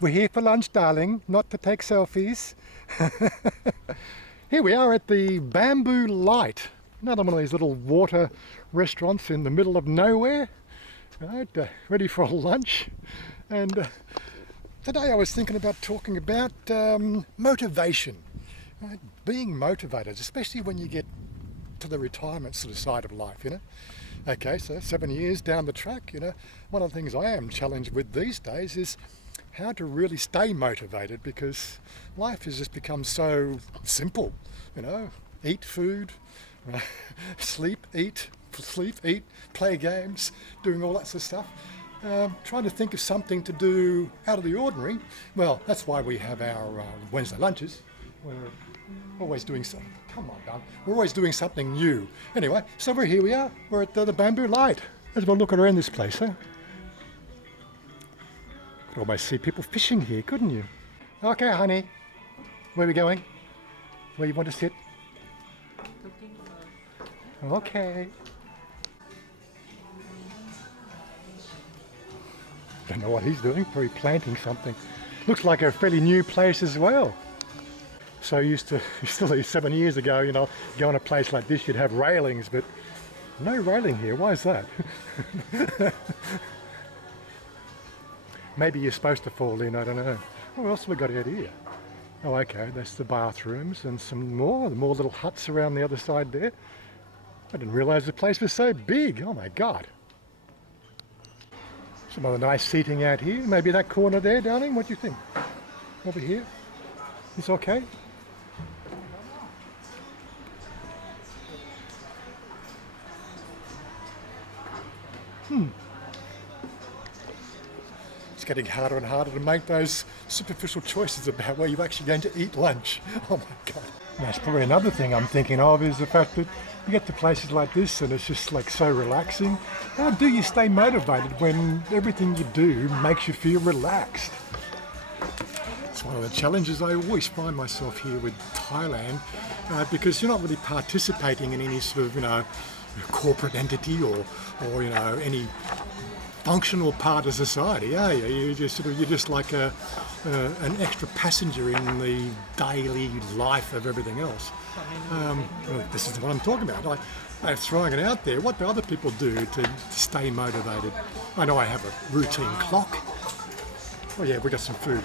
We're here for lunch, darling, not to take selfies. Here we are at the Bamboo Light, another one of these little water restaurants in the middle of nowhere. Right, ready for lunch. And today I was thinking about talking about motivation, right? Being motivated, especially when you get to the retirement sort of side of life, you know. Okay, so 7 years down the track, you know, one of the things I am challenged with these days is how to really stay motivated, because life has just become so simple, you know, eat food, sleep, eat, play games, doing all that sort of stuff. Trying to think of something to do out of the ordinary. Well, that's why we have our Wednesday lunches. We're always doing something. Come on, darling. We're always doing something new. Anyway, so here we are. We're at the Bamboo Light. Let's have a look around this place, huh? Could almost see people fishing here, couldn't you? Okay, honey. Where are we going? Where you want to sit? Okay. Don't know what he's doing. Probably planting something. Looks like a fairly new place as well. So used to, still 7 years ago, you know, go in a place like this, you'd have railings, but no railing here. Why is that? Maybe you're supposed to fall in, I don't know. What else have we got out here? Oh, okay, that's the bathrooms and some more little huts around the other side there. I didn't realise the place was so big. Oh my God. Some other nice seating out here. Maybe that corner there, darling. What do you think? Over here? It's okay? It's getting harder and harder to make those superficial choices about where you're actually going to eat lunch. Oh my God. That's probably another thing I'm thinking of, is the fact that you get to places like this and it's just like so relaxing. How do you stay motivated when everything you do makes you feel relaxed? It's one of the challenges I always find myself here with Thailand, because you're not really participating in any sort of, you know, corporate entity or you know, any functional part of society, are you? You're just like an extra passenger in the daily life of everything else. Well, this is what I'm talking about. I'm throwing it out there. What do other people do to stay motivated? I know I have a routine clock. Oh yeah, we got some food.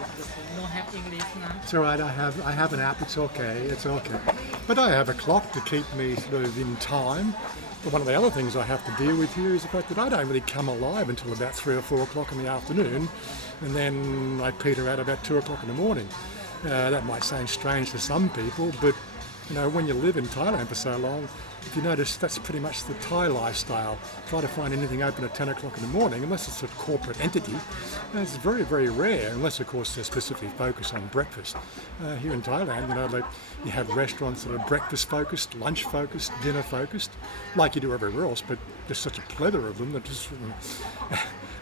It's all right. I have an app. It's okay. It's okay. But I have a clock to keep me sort of in time. But one of the other things I have to deal with here is the fact that I don't really come alive until about 3 or 4 o'clock in the afternoon, and then I peter out about 2 o'clock in the morning. That might sound strange to some people, but you know, when you live in Thailand for so long, if you notice, that's pretty much the Thai lifestyle. Try to find anything open at 10 o'clock in the morning, unless it's a corporate entity. It's very, very rare, unless of course they're specifically focused on breakfast. Here in Thailand, you know, like you have restaurants that are breakfast focused, lunch focused, dinner focused, like you do everywhere else, but there's such a plethora of them that just,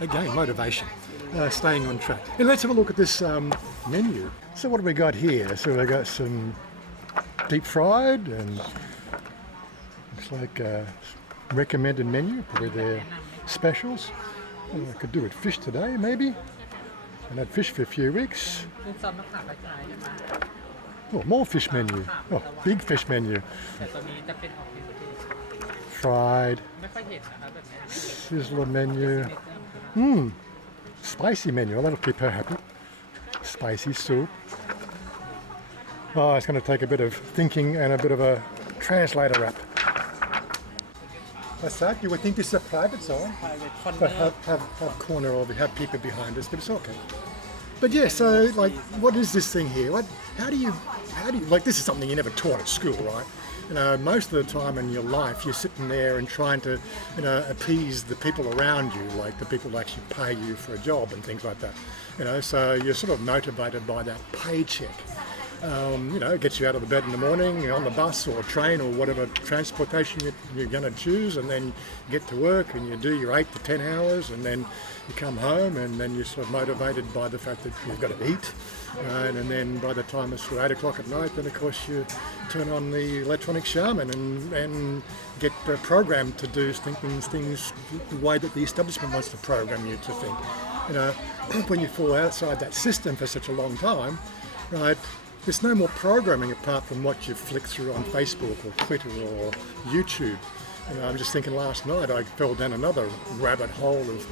again, motivation, staying on track. And let's have a look at this menu. So what have we got here? So we've got some deep fried, and looks like a recommended menu with their specials. I could do with fish today, maybe. And had fish for a few weeks. Oh, more fish menu. Oh, big fish menu. Fried. Sizzler menu. Spicy menu. That'll keep her happy. Spicy soup. Oh, it's going to take a bit of thinking and a bit of a translator app. What's that? You would think this is a private zone, but have corner or have people behind us, but it's okay. But yeah, so like, what is this thing here? How do you, like, this is something you never taught at school, right? You know, most of the time in your life, you're sitting there and trying to, you know, appease the people around you, like the people who actually pay you for a job and things like that. You know, so you're sort of motivated by that paycheck. You know, it gets you out of the bed in the morning, on the bus or train or whatever transportation you're going to choose, and then you get to work and you do your 8 to 10 hours, and then you come home, and then you're sort of motivated by the fact that you've got to eat. And then by the time it's 8 o'clock at night, then of course you turn on the electronic shaman and get programmed to do things the way that the establishment wants to program you to think. You know, when you fall outside that system for such a long time, right, there's no more programming apart from what you flick through on Facebook or Twitter or YouTube. I'm just thinking last night I fell down another rabbit hole of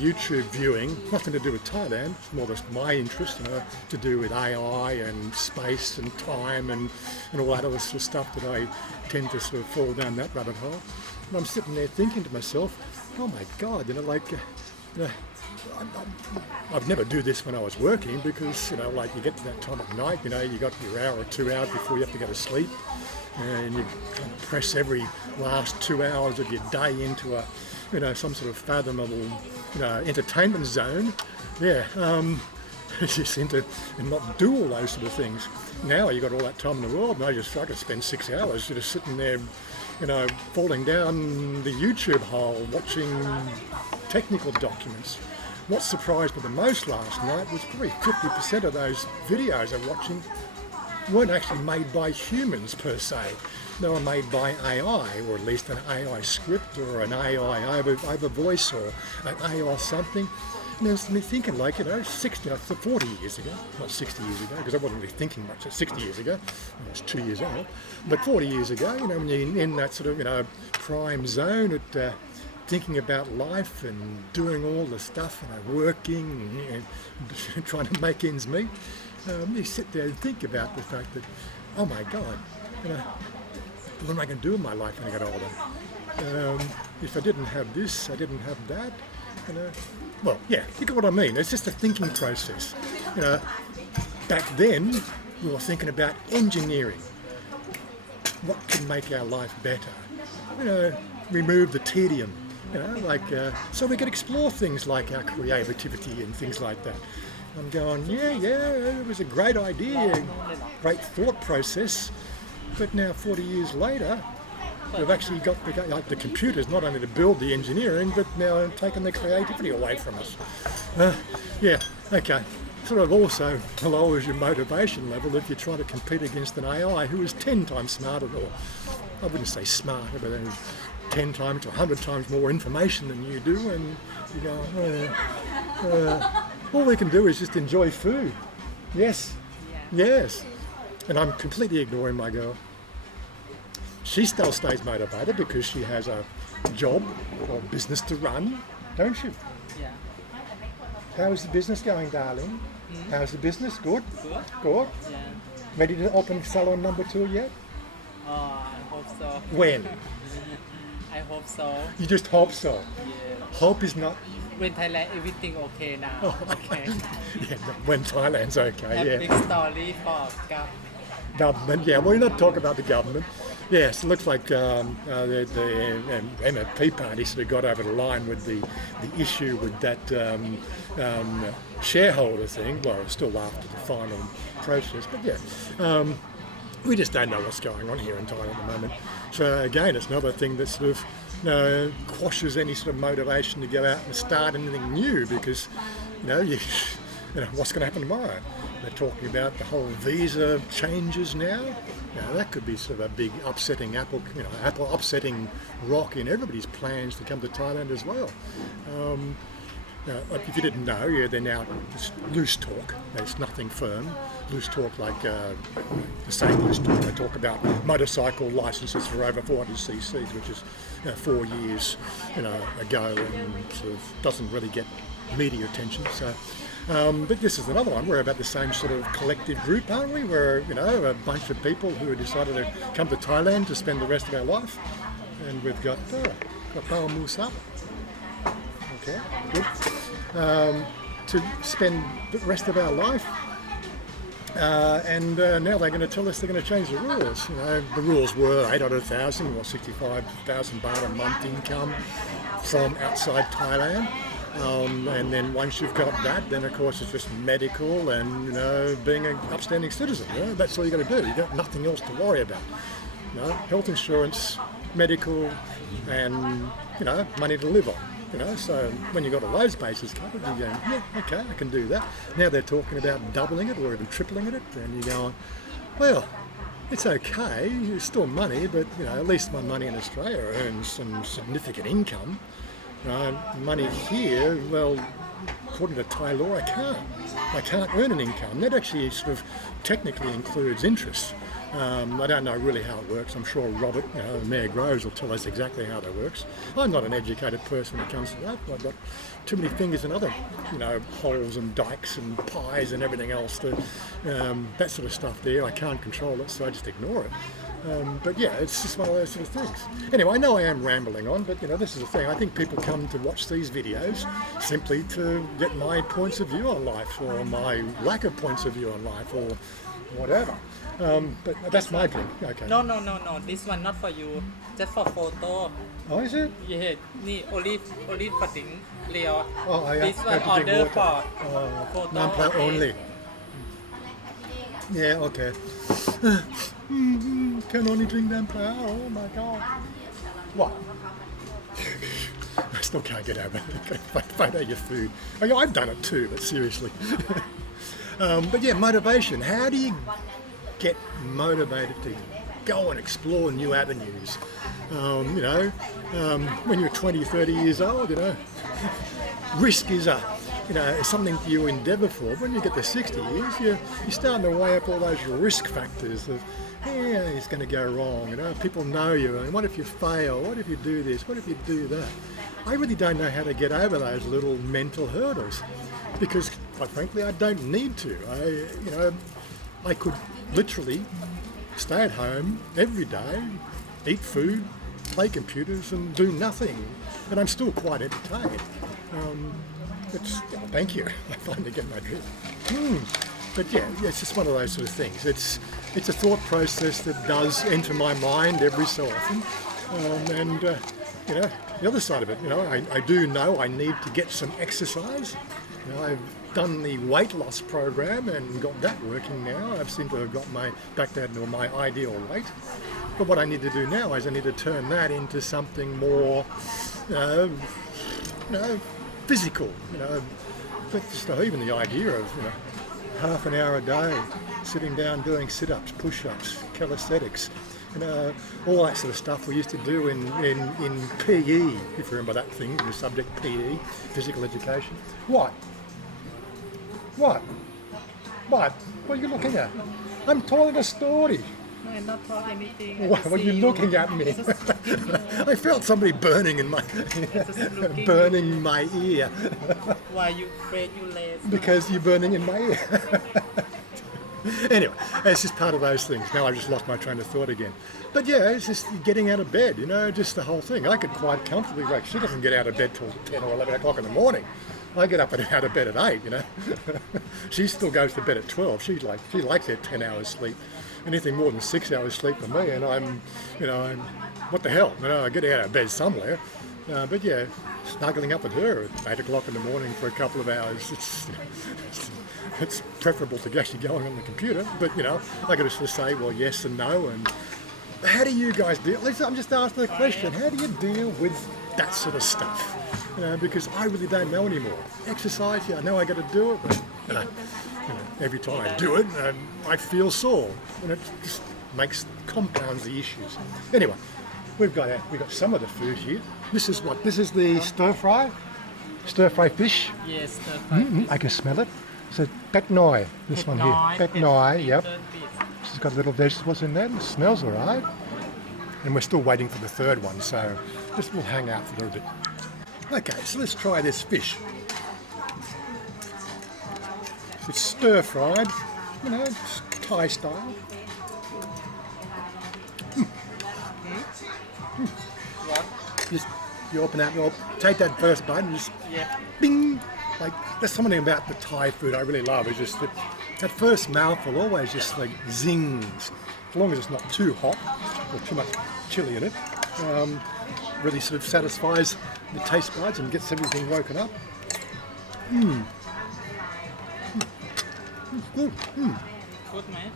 YouTube viewing, nothing to do with Thailand, more just my interest, to do with AI and space and time and all that other sort of stuff that I tend to sort of fall down that rabbit hole. And I'm sitting there thinking to myself, oh my God, I'd never do this when I was working because, like you get to that time of night, you got your hour or 2 hours before you have to go to sleep, and you kind of press every last 2 hours of your day into some sort of fathomable, entertainment zone. Yeah, just into and not do all those sort of things. Now you got all that time in the world, and I could spend 6 hours just sitting there, falling down the YouTube hole, watching technical documents. What surprised me the most last night was probably 50% of those videos I'm watching weren't actually made by humans per se. They were made by AI, or at least an AI script, or an AI over voice, or an AI something. And there's me thinking 40 years ago, not 60 years ago, because I wasn't really thinking much 60 years ago, I was 2 years old, but 40 years ago, when you're in that sort of, prime zone at thinking about life and doing all the stuff, working and trying to make ends meet, you sit there and think about the fact that, oh my God, what am I going to do in my life when I get older? If I didn't have this, I didn't have that. Well, yeah, you get what I mean. It's just a thinking process. Back then, we were thinking about engineering. What can make our life better? Remove the tedium. So we could explore things like our creativity and things like that. I'm going, yeah, it was a great idea, great thought process, but now 40 years later, we've actually got the computers not only to build the engineering, but now taking the creativity away from us. Yeah, okay. Sort of also lowers your motivation level if you try to compete against an AI who is 10 times smarter, or I wouldn't say smarter, but 10 times to 100 times more information than you do, and you go, all we can do is just enjoy food. Yes, yes. And I'm completely ignoring my girl. She still stays motivated because she has a job or business to run, don't she? Yeah. How's the business going, darling? How's the business? Good? Good? Yeah. Ready to open salon number 2 yet? I hope so. When? I hope so. You just hope so? Yeah. Hope is not... When Thailand, everything okay now. Oh, okay. Yeah, when Thailand's okay, Have yeah. big story for Government, yeah, we're not talking about the government. Yes, it looks like the MFP party sort of got over the line with the issue with that shareholder thing. Well, it's still after the final process, but yeah. We just don't know what's going on here in Thailand at the moment. So again, it's another thing that sort of quashes any sort of motivation to go out and start anything new, because what's going to happen tomorrow? They're talking about the whole visa changes now. That could be sort of a big upsetting apple upsetting rock in everybody's plans to come to Thailand as well. If you didn't know, they're now just loose talk. There's nothing firm. Loose talk, like the same loose talk. They talk about motorcycle licenses for over 400 cc's, which is 4 years ago, and sort of doesn't really get media attention. So, but this is another one. We're about the same sort of collective group, aren't we? We're a bunch of people who have decided to come to Thailand to spend the rest of our life, and we've got Power Musa. Okay, good. To spend the rest of our life, and now they're going to tell us they're going to change the rules. The rules were 800,000 or 65,000 baht a month income from outside Thailand, and then once you've got that, then of course it's just medical and being an upstanding citizen. That's all you got to do. You got nothing else to worry about. Health insurance, medical, and money to live on. So when you've got all those bases covered, you go, yeah, okay, I can do that. Now they're talking about doubling it or even tripling it, and you're going, well, it's okay, it's still money, but at least my money in Australia earns some significant income. Money here, well, according to Thai law, I can't earn an income. That actually sort of technically includes interest. I don't know really how it works. I'm sure Robert, Mayor Groves, will tell us exactly how that works. I'm not an educated person when it comes to that. I've got too many fingers in other, holes and dikes and pies and everything else. That sort of stuff there, I can't control it, so I just ignore it. But yeah, it's just one of those sort of things. Anyway, I know I am rambling on, but this is the thing. I think people come to watch these videos simply to get my points of view on life, or my lack of points of view on life, or whatever. But that's my drink. Okay. No. This one not for you. Just for photo. Oh, is it? Yeah. Ni olive for thing. Leo. Oh, I This have one to drink order water. for photo. Non-plant okay. only. Yeah, okay. Can only drink non-plant. Oh my God. What? I still can't get over it. Find out your food. I've done it too, but seriously. But yeah, motivation. How do you get motivated to go and explore new avenues? When you're 20, 30 years old, risk is something you endeavour for. When you get to 60 years, you're starting to weigh up all those risk factors of, it's going to go wrong. People know you, and what if you fail? What if you do this? What if you do that? I really don't know how to get over those little mental hurdles, because quite frankly, I don't need to. I could literally stay at home every day, eat food, play computers, and do nothing, and I'm still quite entertained. Thank you. I finally get my drift. But yeah, it's just one of those sort of things. It's a thought process that does enter my mind every so often, and the other side of it, I do know I need to get some exercise. I've done the weight loss program and got that working now. I've seemed to have got back down to my ideal weight. But what I need to do now is I need to turn that into something more, physical. Just even the idea of half an hour a day sitting down doing sit-ups, push-ups, calisthenics, all that sort of stuff we used to do in PE, if you remember that thing, the subject PE, physical education. What? What are you looking at? I'm telling a story. No, I'm not for anything. What are you looking at me? I felt somebody burning in my ear. Why you afraid you late? Because you're burning in my ear. Anyway, it's just part of those things. Now I've just lost my train of thought again. But yeah, it's just getting out of bed, just the whole thing. I could quite comfortably wake. She doesn't get out of bed till 10 or 11 o'clock in the morning. I get up and out of bed at 8, She still goes to bed at 12. She likes her 10 hours sleep. Anything more than 6 hours sleep for me, and I'm what the hell? I get out of bed somewhere. But yeah, snuggling up with her at 8 o'clock in the morning for a couple of hours, it's preferable to actually going on the computer. But I got to sort of say, well, yes and no. And how do you guys deal? I'm just asking the question. How do you deal with that sort of stuff? Because I really don't know anymore. Exercise, I know I got to do it, but every time I do it, I feel sore, and it just compounds the issues. Anyway, we've got some of the food here. This is the stir fry fish. Yes, stir fry. I can smell it. So pet noi, this one here. Pet noi, yep. It's got little vegetables in there. It smells all right. And we're still waiting for the third one, so this will hang out for a little bit. Okay, so let's try this fish. It's stir fried, it's Thai style. What? Just you open that, take that first bite and just bing. That's something about the Thai food I really love. Is just that first mouthful always just zings. As long as it's not too hot or too much chili in it, really sort of satisfies the taste buds and gets everything woken up. It's good. Good, man.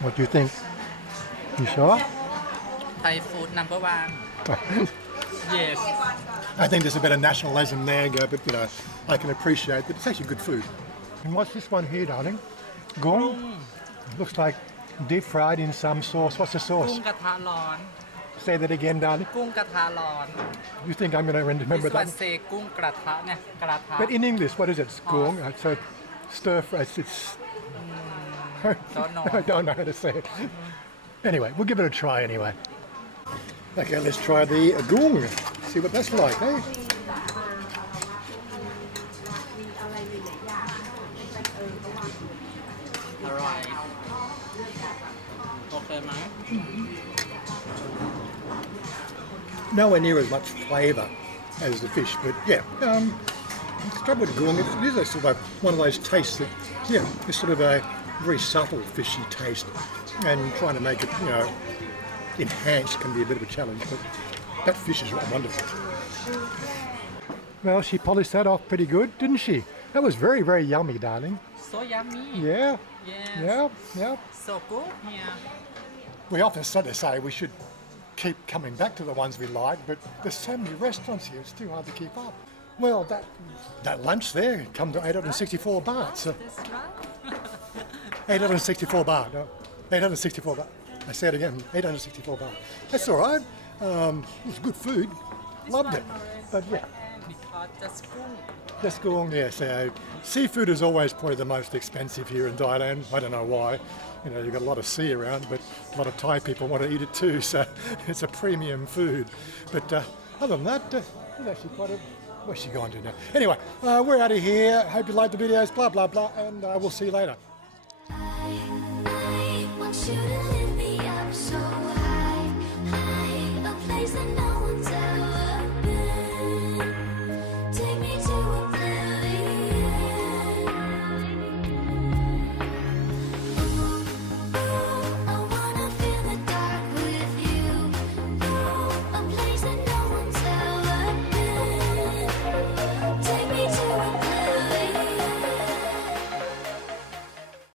What do you think? You sure? Thai food number one. Yes. I think there's a bit of nationalism there, but I can appreciate that it's actually good food. And what's this one here, darling? Gong? Looks like deep fried in some sauce. What's the sauce? กุ้งกระทะร้อน Say that again, darling. กุ้งกระทะร้อน You think I'm going to remember This one that? say กุ้งกระทะเนี่ยกระทะ But in English, what is it? Skong. So stir fry. It's don't know I don't know how to say it. Anyway, we'll give it a try anyway. Okay, let's try the gung. See what that's like, eh? Alright โอเคไหม Nowhere near as much flavour as the fish, but yeah. The trouble with gung, it is a sort of one of those tastes that, yeah, it's sort of a very subtle fishy taste, and trying to make it, enhanced can be a bit of a challenge. But that fish is wonderful. Well, she polished that off pretty good, didn't she? That was very, very yummy, darling. So yummy Yeah, Yes yeah. So good yeah We often sort of say we should keep coming back to the ones we like, but there's so many restaurants here, it's too hard to keep up. Well, that lunch there come to 864 baht. So That's right 864 baht. No, 864 baht. I say it again, 864 baht. That's all right. It was good food. Loved it. But yeah, because just กุ้ง just going, yeah, so seafood is always probably the most expensive here in Thailand. I don't know why. You've got a lot of sea around, but a lot of Thai people want to eat it too, so it's a premium food. But other than that, it's actually quite a... Where's she going to now? Anyway, we're out of here. Hope you liked the videos, blah, blah, blah, and we'll see you later. I want you to